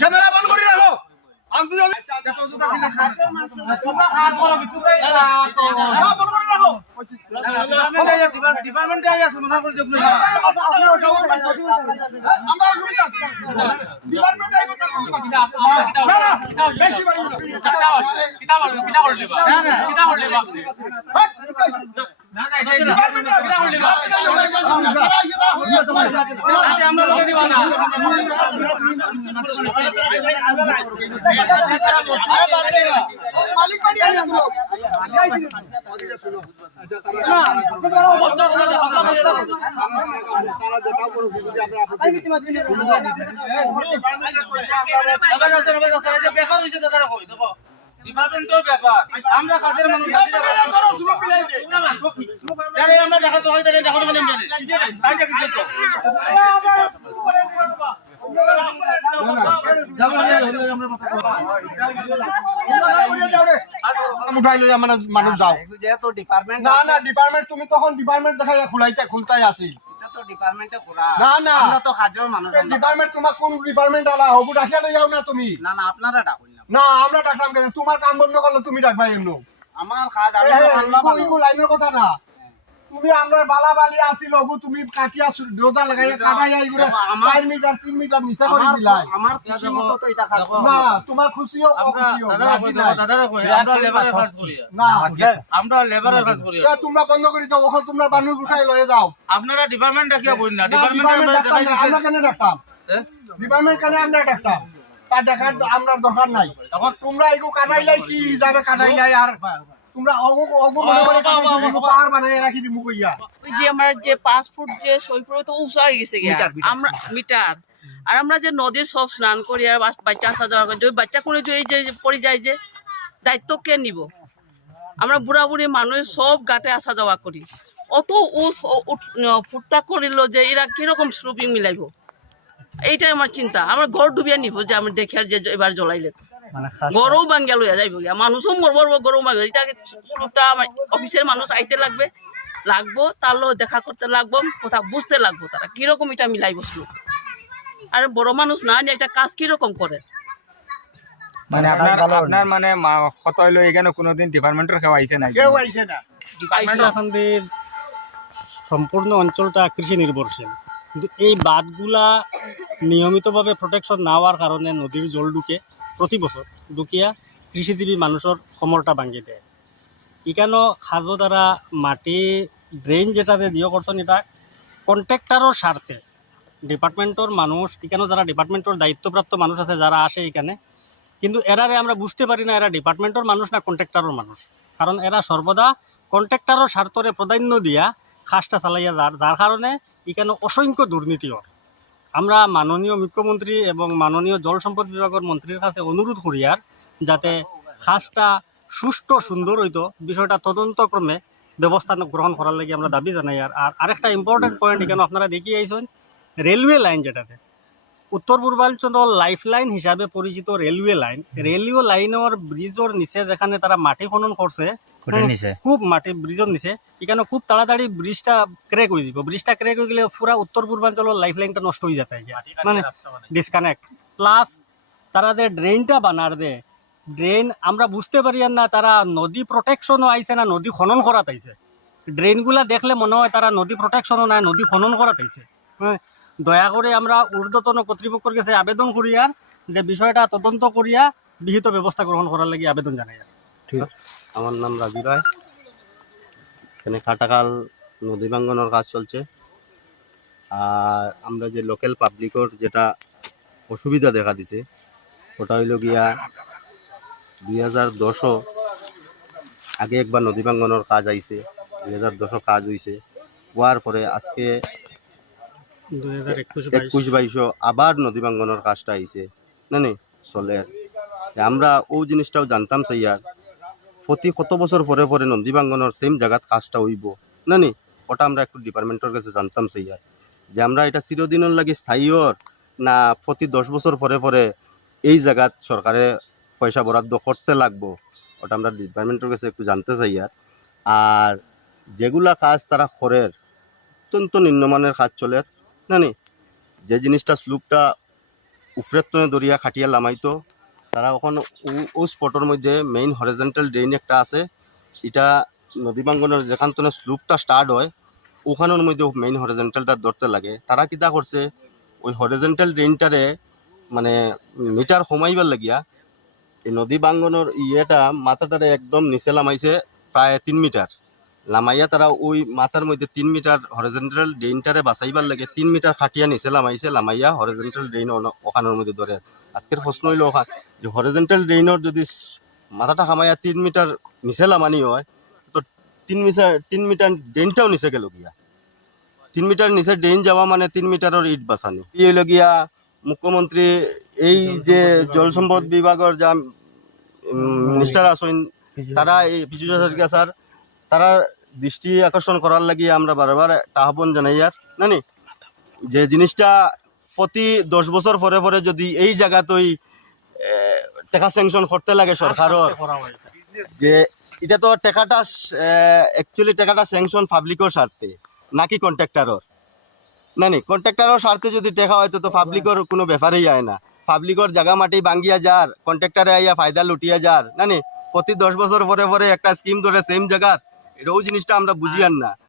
Camera বন্ধ করে রাখো আমি তো ডিপার্টমেন্টে আইয়া সমাধান করে দেব না আমরা অসুবিধা আছে ডিপার্টমেন্ট আইবো তার করতে পারছি না না বেশি বাড়ি আমরা লোকে দিব না আরে বাদ দে না মালিক পার্টি আইয়া তুলো ব্যাপার হয়েছে দাদা কই দেখো ডিপার্টমেন্টের ব্যাপার আমরা কাজের মানুষ আমরা ঢাকা তো হয় ঢাকা মানে আমরা কিছু তো মানুষ যাও যেহেতু ডিপার্টমেন্ট না না ডিপার্টমেন্ট তুমি তখন ডিপার্টমেন্ট দেখাই খুলতাই আছি এটা তো ডিপার্টমেন্টে করা না না আমরা তো হাজার মানুষ ডিপার্টমেন্ট তোমার কোন ডিপার্টমেন্ট আলা হবু ডাকিয়া লই যাও না তুমি না না আপনারা ডাকুন না না আমরা ডাকলাম কেন তোমার কাম বন্ধ করলে তুমি ডাকবা এমন আমার কাজ আমি তো মানলাম ইগো লাইনের কথা না তুমি আমরা বালা বালি আসি লগু তুমি কাটিয়া রোজা লাগাইয়া কাটাইয়া ইগুলো 4 মিটার 3 মিটার নিচে করে দিলাই আমার খুশি মতো তো এটা কাজ করব না তোমার খুশিও অখুশিও দাদারা কই আমরা লেবারের কাজ করি না আমরা লেবারের কাজ করি তোমরা বন্ধ করে দাও ওখানে তোমরা বানু উঠাই লয়ে যাও আপনারা ডিপার্টমেন্ট ডাকিয়া বইন না ডিপার্টমেন্ট ডিপার্টমেন্ট আমরা দেখাই আমরা কেন ডাকতাম দিছে ডিপার্টমেন্ট কেন আমরা ডাকতাম তার ডাকার আমরা দরকার নাই তখন তোমরা ইগো কাটাইলাই কি যাবে কাটাইলাই আর তোমরা অগো মনে করে পার মানে রাখি দিমু কইয়া ওই যে আমার যে 5 ফুট যে সৈপুরে তো উঁচা হয়ে গেছে গিয়া আমরা মিটার আর আমরা যে নদী সব স্নান করি আর বাচ্চা আসা যাওয়া করি যদি বাচ্চা কোনো এই যে পড়ে যায় যে দায়িত্ব কে নিব আমরা বুড়া বুড়ি মানুষ সব ঘাটে আসা যাওয়া করি অত ফুটতা করিল যে এরা কিরকম স্লুপিং মিলাইব এইটাই আমার চিন্তা আমার ঘর ডুবিয়া নিব যে আমি দেখে যে এবার জ্বলাইলে গরও বাঙ্গিয়া লইয়া যাইব গিয়া মানুষও মরবো গরম মারবে এটা স্লুপটা আমার অফিসের মানুষ আইতে লাগবো তার লোক দেখা করতে লাগবো কথা বুঝতে লাগবো তারা কিরকম এটা মিলাইব স্লুপ আর বড় মানুষ না এটা কাজ কিরকম করে মানে আপনার মানে কত হইলো এখানে কোনোদিন ডিপার্টমেন্টের কেউ আইছে না কেউ আইছে না ডিপার্টমেন্টের সম্পূর্ণ অঞ্চলটা কৃষি নির্ভরশীল কিন্তু এই বাঁধগুলা নিয়মিতভাবে প্রোটেকশন না হওয়ার কারণে নদীর জল ঢুকে প্রতি বছর ঢুকিয়া কৃষিজীবী মানুষের কোমরটা ভাঙি দেয় এখানে খাজো দ্বারা মাটি ড্রেন যেটাতে দিয়ে করছেন এটা কন্ট্রাক্টরের স্বার্থে ডিপার্টমেন্টের মানুষ এখানে যারা ডিপার্টমেন্টের দায়িত্বপ্রাপ্ত মানুষ আছে যারা আসে এখানে কিন্তু এরারে আমরা বুঝতে পারি না এরা ডিপার্টমেন্টের মানুষ না কন্ট্রাক্টরের মানুষ কারণ এরা সর্বদা কন্ট্রাক্টরের স্বার্থরে প্রাধান্য দিয়া কাজটা চালাইয়া যার কারণে এখানে অসংখ্য দুর্নীতি হয় আমরা মাননীয় মুখ্যমন্ত্রী এবং মাননীয় জল সম্পদ বিভাগের মন্ত্রীর কাছে অনুরোধ করি আর যাতে কাজটা সুষ্ঠু সুন্দর হইতো বিষয়টা তদন্তক্রমে ব্যবস্থা গ্রহণ করার লাগে আমরা দাবি জানাই আর আরেকটা ইম্পর্টেন্ট পয়েন্ট এখানে আপনারা দেখিয়ে আইছেন রেলওয়ে লাইন যেটাতে উত্তর পূর্বাঞ্চলের লাইফ লাইন হিসাবে পরিচিত রেলওয়ে লাইনের ব্রিজের নিচে যেখানে তারা মাটি খনন করছে খুব মাটি ব্রিজের নিচে এখানে খুব তাড়াতাড়ি ব্রিজটা ক্র্যাক হয়ে যাব ব্রিজটা ক্র্যাক হয়ে গেলে পুরা উত্তর পূর্বাঞ্চলের লাইফ লাইনটা নষ্ট হয়ে যেতে মানে ডিসকানেক্ট প্লাস তারা যে ড্রেনটা বানার দেয় ড্রেন আমরা বুঝতে পারি না তারা নদী প্রোটেকশনও আইছে না নদী খনন করাত আইছে ড্রেনগুলা দেখলে মনে হয় তারা নদী প্রোটেকশনও নাই নদী খনন করাত আইছে হ্যাঁ দয়া করে আমরা ঊর্ধ্বতন কর্তৃপক্ষের কাছে আবেদন করিয়ার যে বিষয়টা তদন্ত করিয়া বিহিত ব্যবস্থা গ্রহণ করার লাগি আবেদন জানাই ঠিক আমার নাম রাবি রায় এখানে কাটাকাল নদী ভাঙ্গনের কাজ চলছে আর আমরা যে লোকাল পাবলিকের যেটা অসুবিধা দেখা দিছে ওটা হইল গিয়া 2010 আগে একবার নদী ভাঙ্গনের কাজ আইছে 2010 কাজ হইছে হওয়ার পরে আজকে 2021-22 আবার নদী ভাঙ্গনের কাজটা আইছে না নি চলে আমরা ও জিনিসটাও জানতাম সেইয়ার প্রতি কত বছর পরে পরে নদী ভাঙ্গনের সেম জায়গাত কাজটা হইব না নি ওটা আমরা একটু ডিপার্টমেন্টের কাছে জানতাম সেইয়ার যে আমরা এটা চিরদিনের লাগে স্থায়ীর না প্রতি 10 বছর পরে পরে এই জায়গাত সরকারে পয়সা বরাদ্দ করতে লাগবো ওটা আমরা ডিপার্টমেন্টের কাছে একটু জানতে চাই আর যেগুলা কাজ তারা করের অত্যন্ত নিম্নমানের কাজ চলে না নি যে জিনিসটা স্লুপটা উফরেতনে দরিয়া খাটিয়া লামাইতো তারা ওখানে ও স্পটের মধ্যে মেইন হরিজন্টাল ড্রেন একটা আছে, এটা নদী বাঙ্গনের যেখান থেকে স্লুপটা স্টার্ট হয় ওখানের মধ্যে মেইন হরিজন্টালটা ধরতে লাগে। তারা কিতা করছে ওই হরিজন্টাল ড্রেনটারে মানে মিটার কমাইবার লাগিয়া এই নদী বাঙ্গনের ইয়েটা মাথাটারে একদম নিচে লামাইছে প্রায় 3 মিটার লামাইয়া, তারা ওই মাথার মধ্যে 3 মিটার হরিজন্টাল ড্রেনটারে বাঁচাইবার লাগে 3 মিটার খাটিয়া নিচে লামাইছে, লামাইয়া হরিজন্টাল ড্রেন ওখানের মধ্যে ধরে। আজকের প্রশ্ন হইল ওখান যে হরিজন্টাল ড্রেনের যদি মাথাটা খামাইয়া 3 মিটার নিচে লামানি হয় তো 3 মিটার ড্রেনটাও নিচে গেল গিয়া। 3 মিটার নিচে ড্রেন যাওয়া মানে 3 মিটারের ইট বাঁচানি। ই হইল গিয়া মুখ্যমন্ত্রী এই যে জল সম্পদ বিভাগের যা মিনিস্টার আছেন তারা এই পিছু স্যার তারা দৃষ্টি আকর্ষণ করার লাগি আমরা বারবার আহ্বান জানাই আর নানি যে জিনিসটা প্রতি 10 বছর পরে পরে যদি এই জায়গাতেই টাকা স্যাংশন করতে লাগে সরকারের, যে এটা তো টাকাটা অ্যাকচুয়ালি টাকাটা স্যাংশন পাবলিকের স্বার্থে নাকি কন্ট্রাক্টরের, নানি কন্ট্রাক্টরের স্বার্থে যদি টাকা হয় তো পাবলিকের কোনো ব্যাপারেই আয় না, পাবলিকের জায়গা মাটি ভাঙ্গিয়া যার কন্ট্রাক্টরে আইয়া ফায়দা লুটিয়া যার নানি প্রতি 10 বছর পরে পরে একটা স্কিম ধরে সেম জায়গা, এটাও জিনিসটা আমরা বুঝিয়ান না।